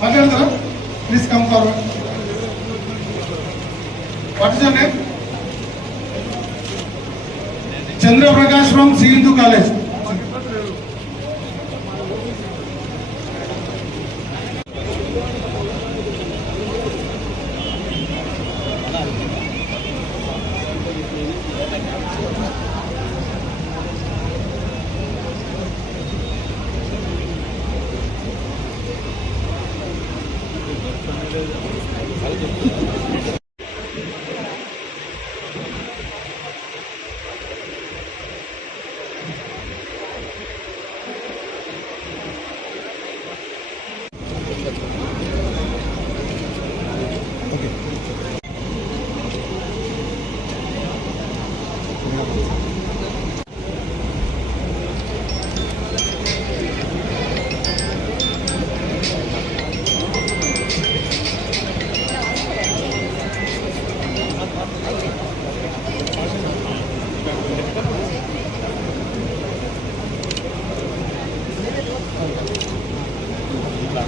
మాట్లాడతారా please come forward what is your name Chandraprakash from C Hindu college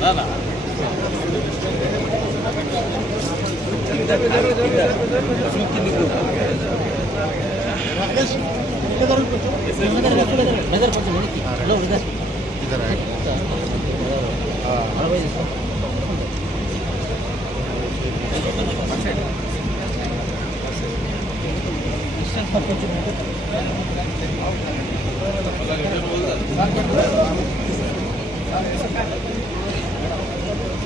7 معلش نقدر نقدر نقدر لو نقدر نقدر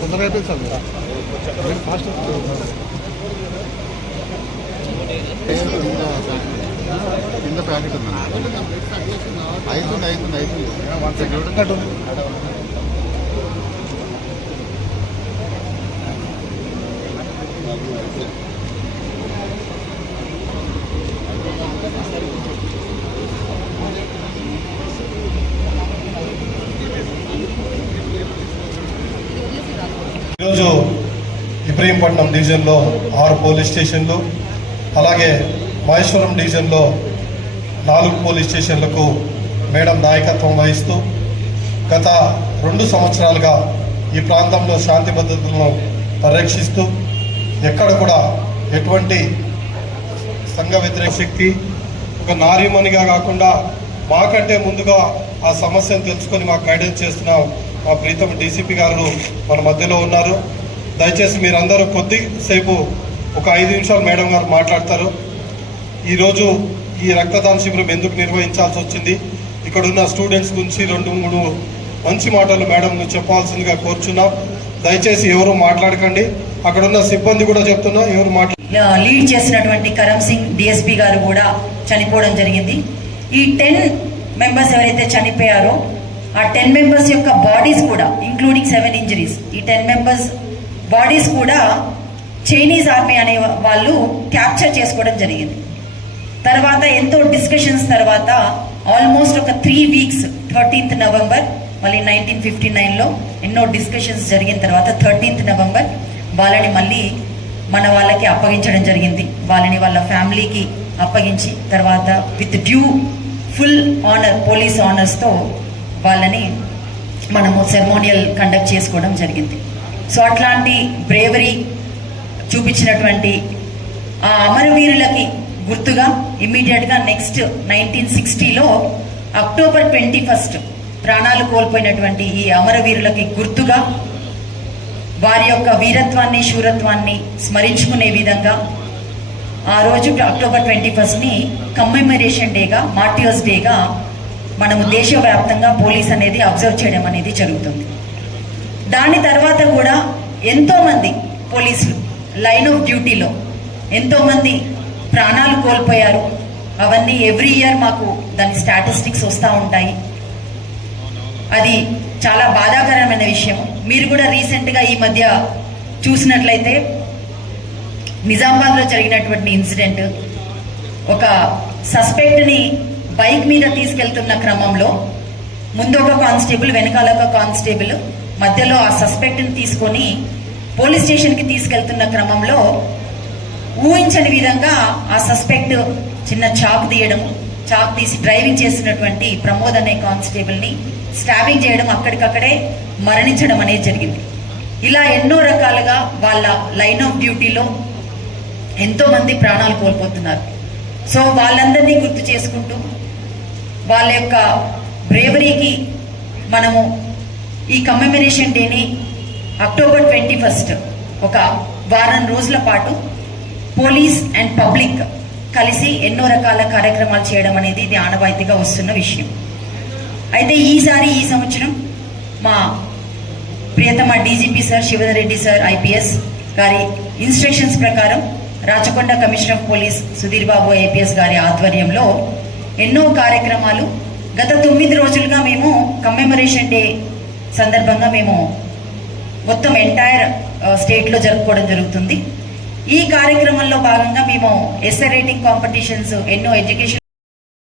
తొందరగా అయిపోయింది sir మీరు fast కింద ప్యాకెట్ ఉంది అవుతుంది అవుతుంది అవుతుంది వన్ సెకండ్ ఈరోజు ఇబ్రహీంపట్నం డివిజన్లో ఆరు పోలీస్ స్టేషన్లు అలాగే మహేశ్వరం డివిజన్లో నాలుగు పోలీస్ స్టేషన్లకు మేడం నాయకత్వం వహిస్తూ గత రెండు సంవత్సరాలుగా ఈ ప్రాంతంలో శాంతి భద్రతలను పరిరక్షిస్తూ ఎక్కడ కూడా ఎటువంటి సంఘ వ్యతిరేక శక్తి ఒక నార్యమణిగా కాకుండా మాకంటే ముందుగా ఆ సమస్యను తెలుసుకొని మాకు గైడెన్స్ చేస్తున్న మా ప్రీతం డీసీపీ గారు మన మధ్యలో ఉన్నారు. దయచేసి మీరందరూ కొద్దిసేపు ఒక ఐదు నిమిషాలు మేడం గారు మాట్లాడతారు. ఈరోజు ఈ రక్తదాన శిబిరం ఎందుకు నిర్వహించాల్సి వచ్చింది? ఇక్కడ ఉన్న స్టూడెంట్స్ గురించి రెండు మూడు మంచి మాటలు మేడం చెప్పాల్సిందిగా కోరుచున్నాం. దయచేసి ఎవరు మాట్లాడకండి. అక్కడ ఉన్న సిబ్బంది కూడా చెప్తున్నా ఎవరు మాట్లా లీడ్ చేసినటువంటి కరమ్ సింగ్ డిఎస్పీ గారు కూడా చనిపోవడం జరిగింది. ఈ టెన్ మెంబర్స్ ఎవరైతే చనిపోయారో ఆ టెన్ మెంబర్స్ యొక్క బాడీస్ కూడా ఇంక్లూడింగ్ సెవెన్ ఇంజరీస్ ఈ టెన్ మెంబర్స్ బాడీస్ కూడా చైనీస్ ఆర్మీ అనే వాళ్ళు క్యాప్చర్ చేసుకోవడం జరిగింది. తర్వాత ఎంతో డిస్కషన్స్ తర్వాత ఆల్మోస్ట్ ఒక త్రీ వీక్స్ థర్టీన్త్ నవంబర్ మళ్ళీ నైన్టీన్ ఫిఫ్టీ నైన్లో ఎన్నో డిస్కషన్స్ జరిగిన తర్వాత థర్టీన్త్ నవంబర్ వాళ్ళని మళ్ళీ మన వాళ్ళకి అప్పగించడం జరిగింది. వాళ్ళని వాళ్ళ ఫ్యామిలీకి అప్పగించి తర్వాత with due full honour police ఆనర్స్తో వాళ్ళని మనము సెరమోనియల్ కండక్ట్ చేసుకోవడం జరిగింది. సో అట్లాంటి బ్రేవరీ చూపించినటువంటి ఆ అమరవీరులకి గుర్తుగా ఇమ్మీడియట్గా నెక్స్ట్ నైన్టీన్ సిక్స్టీలో అక్టోబర్ ట్వంటీ ఫస్ట్ ప్రాణాలు కోల్పోయినటువంటి ఈ అమరవీరులకి గుర్తుగా వారి యొక్క వీరత్వాన్ని శూరత్వాన్ని స్మరించుకునే విధంగా ఆ రోజు అక్టోబర్ ట్వంటీ ఫస్ట్ని కమ్మెమరేషన్ డేగా మార్టియర్స్ డేగా మనము దేశవ్యాప్తంగా పోలీస్ అనేది అబ్జర్వ్ చేయడం అనేది జరుగుతుంది. దాని తర్వాత కూడా ఎంతోమంది పోలీసులు లైన్ ఆఫ్ డ్యూటీలో ఎంతోమంది ప్రాణాలు కోల్పోయారు. అవన్నీ ఎవ్రీ ఇయర్ మాకు దాని స్టాటిస్టిక్స్ వస్తూ ఉంటాయి. అది చాలా బాధాకరమైన విషయం. మీరు కూడా రీసెంట్గా ఈ మధ్య చూసినట్లయితే నిజామాబాద్లో జరిగినటువంటి ఇన్సిడెంట్ ఒక సస్పెక్ట్ని బైక్ మీద తీసుకెళ్తున్న క్రమంలో ముందు ఒక కానిస్టేబుల్ వెనకాల ఒక కానిస్టేబుల్ మధ్యలో ఆ సస్పెక్ట్ని తీసుకొని పోలీస్ స్టేషన్కి తీసుకెళ్తున్న క్రమంలో ఊహించని విధంగా ఆ సస్పెక్ట్ చిన్న చాక్ తీయడం చాక్ తీసి డ్రైవింగ్ చేస్తున్నటువంటి ప్రమోద్ అనే కానిస్టేబుల్ని స్టాబింగ్ చేయడం అక్కడికక్కడే మరణించడం అనేది జరిగింది. ఇలా ఎన్నో రకాలుగా వాళ్ళ లైన్ ఆఫ్ డ్యూటీలో ఎంతో మంది ప్రాణాలు కోల్పోతున్నారు. సో వాళ్ళందరినీ గుర్తు చేసుకుంటూ వాళ్ళ యొక్క బ్రేవరీకి మనము ఈ కమెమరేషన్ డేని అక్టోబర్ ట్వంటీ ఫస్ట్ ఒక వారం రోజుల పాటు పోలీస్ అండ్ పబ్లిక్ కలిసి ఎన్నో రకాల కార్యక్రమాలు చేయడం అనేది ఇది ఆనవాయితీగా వస్తున్న విషయం. అయితే ఈసారి ఈ సంవత్సరం మా ప్రియతమ DGP sir Shivadhar Reddy sir IPS గారి ఇన్స్ట్రక్షన్స్ ప్రకారం Rachakonda commissioner of police Sudheer Babu IPS గారి ఆధ్వర్యంలో ఎన్నో కార్యక్రమాలు. గత తొమ్మిది రోజులుగా మేము కమ్మెమరేషన్ డే సందర్భంగా మేము మొత్తం ఎంటైర్ స్టేట్లో జరుపుకోవడం జరుగుతుంది. ఈ కార్యక్రమంలో భాగంగా మేము ఎస్ఆర్ రేటింగ్ కాంపిటీషన్స్ ఎన్నో ఎడ్యుకేషన్